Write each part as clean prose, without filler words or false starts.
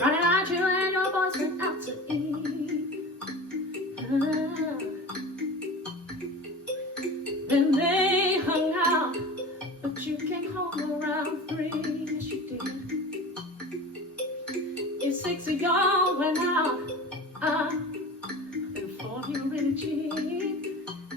Friday night, you and your boys went out to eat. Then they hung out, but you came home around 3. Yes, you did. If 6 of y'all went out, then 4 of you really cheap.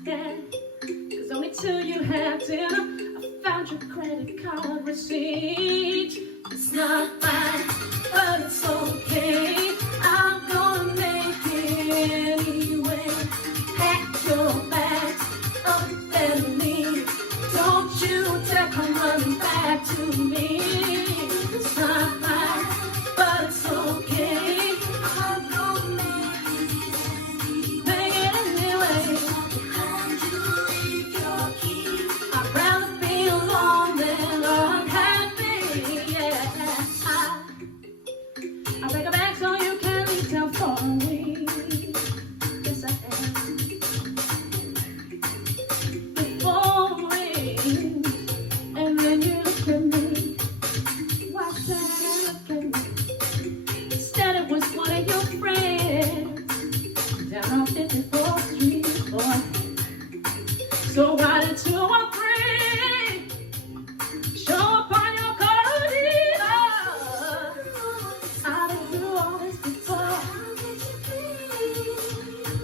Yeah, 'cause only 2 you had dinner. I found your credit card receipt. It's not right, but it's okay. I'm gonna make it anyway. Pack your bags up and leave. Don't you dare come running back to me. It's not right, but it's okay. I'm gonna make it anyway. I'd rather be alone than unhappy. Yeah, I'll take a bag so you can leave town for me. Yes, I am. The phone rings, and then you look at me. What's that? Look at me. Instead, it was one of your friends down on 54th Street, boy. So why did 2 or 3 show up on your corridor? I didn't do all this before.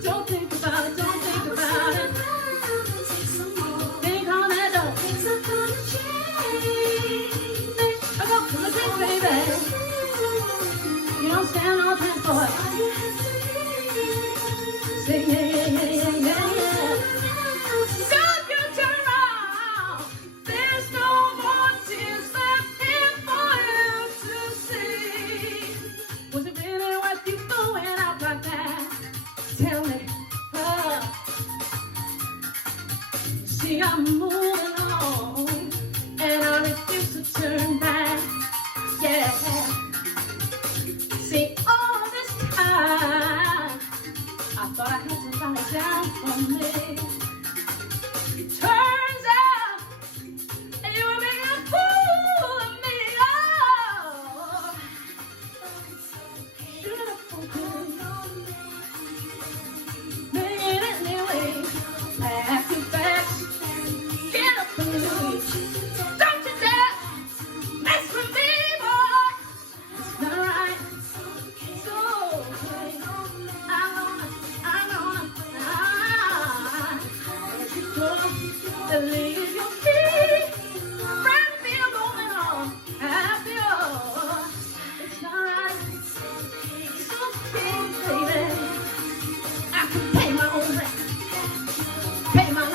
Don't think about it, don't think about it. Think on that door. Things are gonna change. I go to the drink, baby. You don't stand on transport. Say yeah, yeah, yeah, yeah, yeah, yeah. Don't you turn around. There's no more tears left here for you to see. Was it really worth you going out like that? Tell me. See, I'm moving on, and I refuse to turn back. Yeah. See, all this time, I thought I had somebody down for me. Turns out you were being a fool of me. Oh, beautiful girl. Make it anyway. Pack your bags. Get up and leave. Don't you dare mess with me, boy. It's not right. So I'm gonna let you go and leave your feet. Friend, feel moving on. Happier. It's not right. It's okay, baby. I can pay my own rent. Pay my